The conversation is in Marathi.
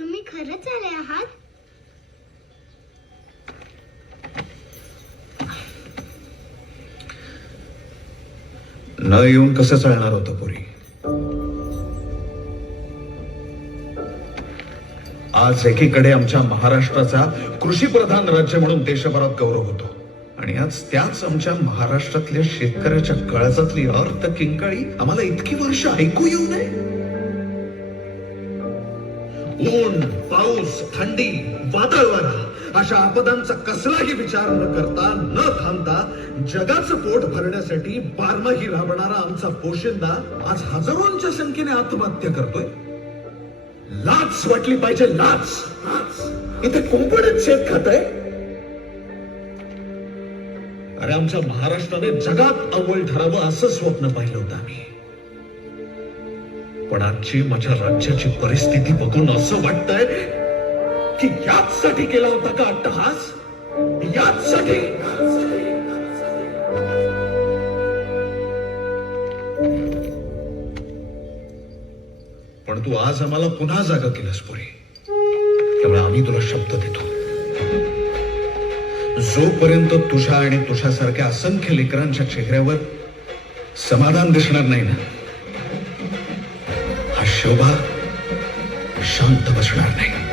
तुम्ही खरंच आले आहात? न येऊन कसं चालणार होतं पुरी? आज एकीकडे आमच्या महाराष्ट्राचा कृषी प्रधान राज्य म्हणून देशभरात गौरव होतो. आणि आज त्याच आमच्या महाराष्ट्रातल्या शेतकऱ्याच्या कळसातली अर्थ किंकाळी आम्हाला इतकी वर्ष ऐकू येऊ नये? ऊन पाऊस थंडी वादळ वारा अशा आपदांचा कसलाही विचार न करता न थांबता जगाचं पोट भरण्यासाठी बारमाही राबणारा आमचा पोशिंदा आज हजारोंच्या संख्येने आत्महत्या करतोय. लाच वाटली पाहिजे लाच. इथे कुंपणच शेत खात अरे आमच्या महाराष्ट्राने जगात अव्वल ठरावं असं स्वप्न पाहिलं होतं आम्ही. पण आजची माझ्या राज्याची परिस्थिती बघून असं वाटतंय की याचसाठी केला होता का अट्टहास? याचसाठी. पण तू आज आम्हाला पुन्हा जागा केलंस पुरी. त्यामुळे आम्ही तुला शब्द देतो. जोपर्यंत तुझ्या आणि तुझ्यासारख्या असंख्य लेकरांच्या चेहऱ्यावर समाधान दिसणार नाही ना शोभा शांत बसणार नाही.